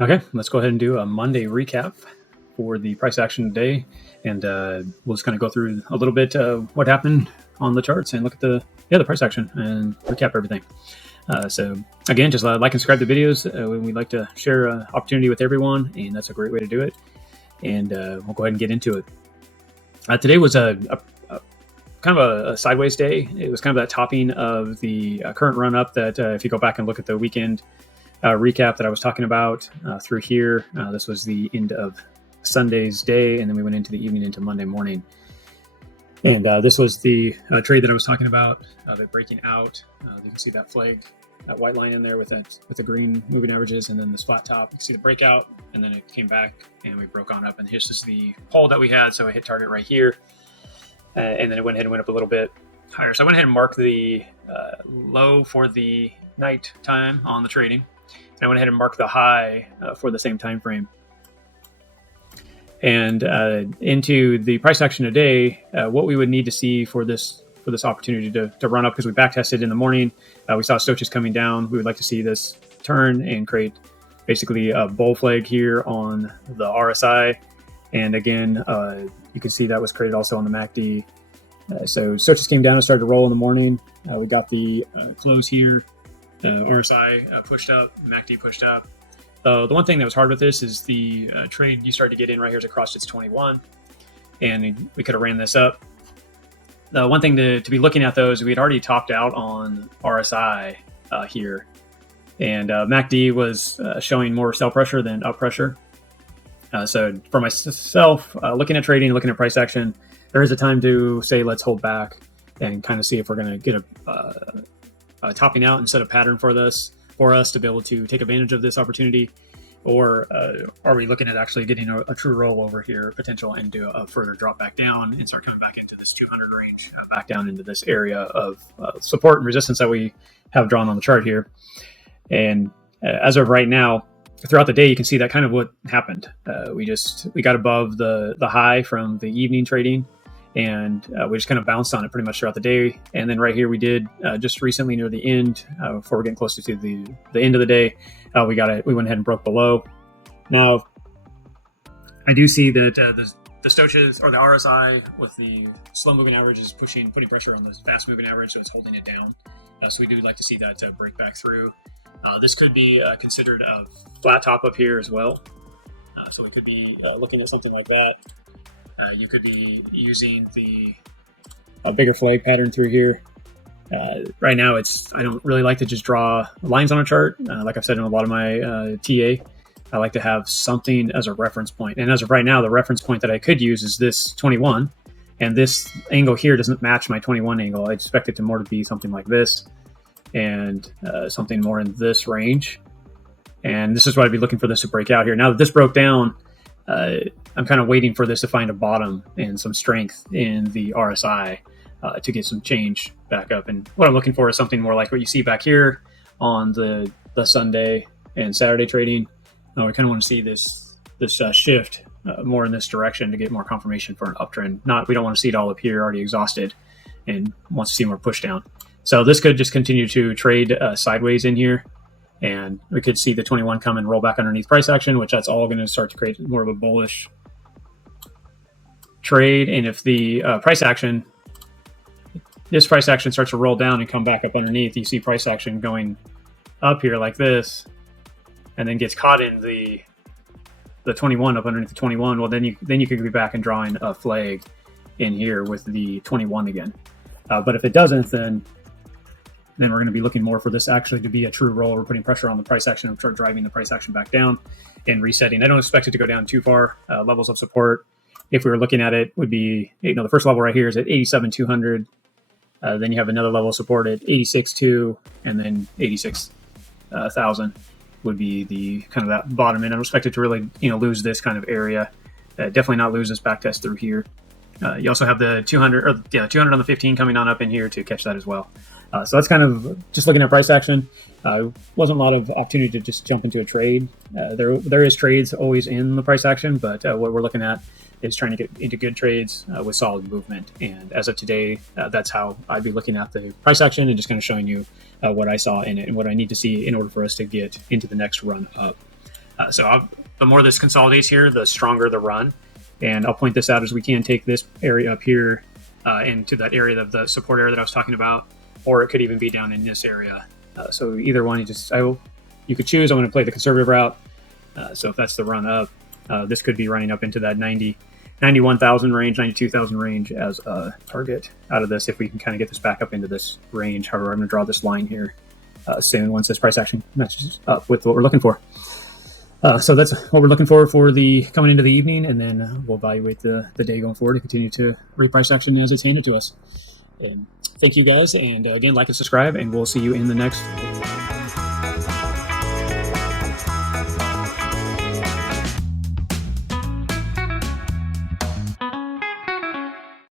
Okay, let's go ahead and do a Monday recap for the price action today. And we'll just kind of go through a little bit what happened on the charts and look at the price action and recap everything. So again, just like and subscribe to videos. We like to share opportunity with everyone, and that's a great way to do it. And we'll go ahead and get into it. Today was a kind of a sideways day. It was kind of that topping of the current run up that if you go back and look at the weekend recap that I was talking about through here, this was the end of Sunday's day, and then we went into the evening into Monday morning. And this was the trade that I was talking about, the breaking out. You can see that flag, that white line in there with the green moving averages, and then this flat top. You can see the breakout, and then it came back, and we broke on up. And here's just the pole that we had. So I hit target right here, and then it went ahead and went up a little bit higher. So I went ahead and marked the low for the night time on the trading. And I went ahead and marked the high for the same time frame. And into the price action today, what we would need to see for this opportunity to run up, because we back tested in the morning, we saw stochastics coming down. We would like to see this turn and create basically a bull flag here on the RSI. And again, you can see that was created also on the MACD. So stochastics came down and started to roll in the morning. We got the close here. RSI pushed up, MACD pushed up. The one thing that was hard with this is the trade you start to get in right here is across its 21, and we could have ran this up. The one thing to be looking at though is we had already topped out on RSI here, and MACD was showing more sell pressure than up pressure. So for myself, looking at trading, looking at price action, there is a time to say let's hold back and kind of see if we're going to get a topping out and set a pattern for us to be able to take advantage of this opportunity, or are we looking at actually getting a true rollover here potential and do a further drop back down and start coming back into this 200 range, back down into this area of support and resistance that we have drawn on the chart here. And as of right now, throughout the day, you can see that kind of what happened. We got above the high from the evening trading, and we just kind of bounced on it pretty much throughout the day. And then right here, we did just recently near the end, before we're getting closer to the end of the day, we went ahead and broke below. Now, I do see that the stochastics or the RSI with the slow moving average is putting pressure on the fast moving average, so it's holding it down. So we do like to see that break back through. This could be considered a flat top up here as well. So we could be looking at something like that. You could be using a bigger flag pattern through here. Right now, I don't really like to just draw lines on a chart. Like I've said in a lot of my TA, I like to have something as a reference point. And as of right now, the reference point that I could use is this 21. And this angle here doesn't match my 21 angle. I expect it to more to be something like this, and something more in this range. And this is what I'd be looking for this to break out here. Now that this broke down, I'm kind of waiting for this to find a bottom and some strength in the RSI to get some change back up. And what I'm looking for is something more like what you see back here on the Sunday and Saturday trading. We kind of want to see this shift more in this direction to get more confirmation for an uptrend. We don't want to see it all up here already exhausted and wants to see more push down. So this could just continue to trade sideways in here. And we could see the 21 come and roll back underneath price action, which that's all going to start to create more of a bullish trade. And if the this price action starts to roll down and come back up underneath, you see price action going up here like this, and then gets caught in the 21 up underneath the 21. Well, then you could be back and drawing a flag in here with the 21 again. But if it doesn't, then we're going to be looking more for this actually to be a true roll. We're putting pressure on the price action and start driving the price action back down and resetting. I don't expect it to go down too far. Levels of support, if we were looking at it, would be, the first level right here is at 87,200. Then you have another level of support at 86,200, and then 86,000 would be the kind of that bottom end. I don't expect it to really, lose this kind of area. Definitely not lose this back test through here. You also have the 200 on the 15 coming on up in here to catch that as well. So that's kind of just looking at price action. Wasn't a lot of opportunity to just jump into a trade. There is trades always in the price action, but what we're looking at is trying to get into good trades with solid movement. And as of today, that's how I'd be looking at the price action and just kind of showing you what I saw in it and what I need to see in order for us to get into the next run up. The more this consolidates here, the stronger the run. And I'll point this out as we can take this area up here into that area of the support area that I was talking about, or it could even be down in this area. So either one, you could choose. I'm going to play the conservative route. So if that's the run up, this could be running up into that 91,000 range, 92,000 range as a target out of this if we can kind of get this back up into this range. However, I'm going to draw this line here soon once this price action matches up with what we're looking for. So that's what we're looking for the coming into the evening, and then we'll evaluate the day going forward and continue to rate price action as it's handed to us. Thank you guys, and again, like and subscribe, and we'll see you in the next video.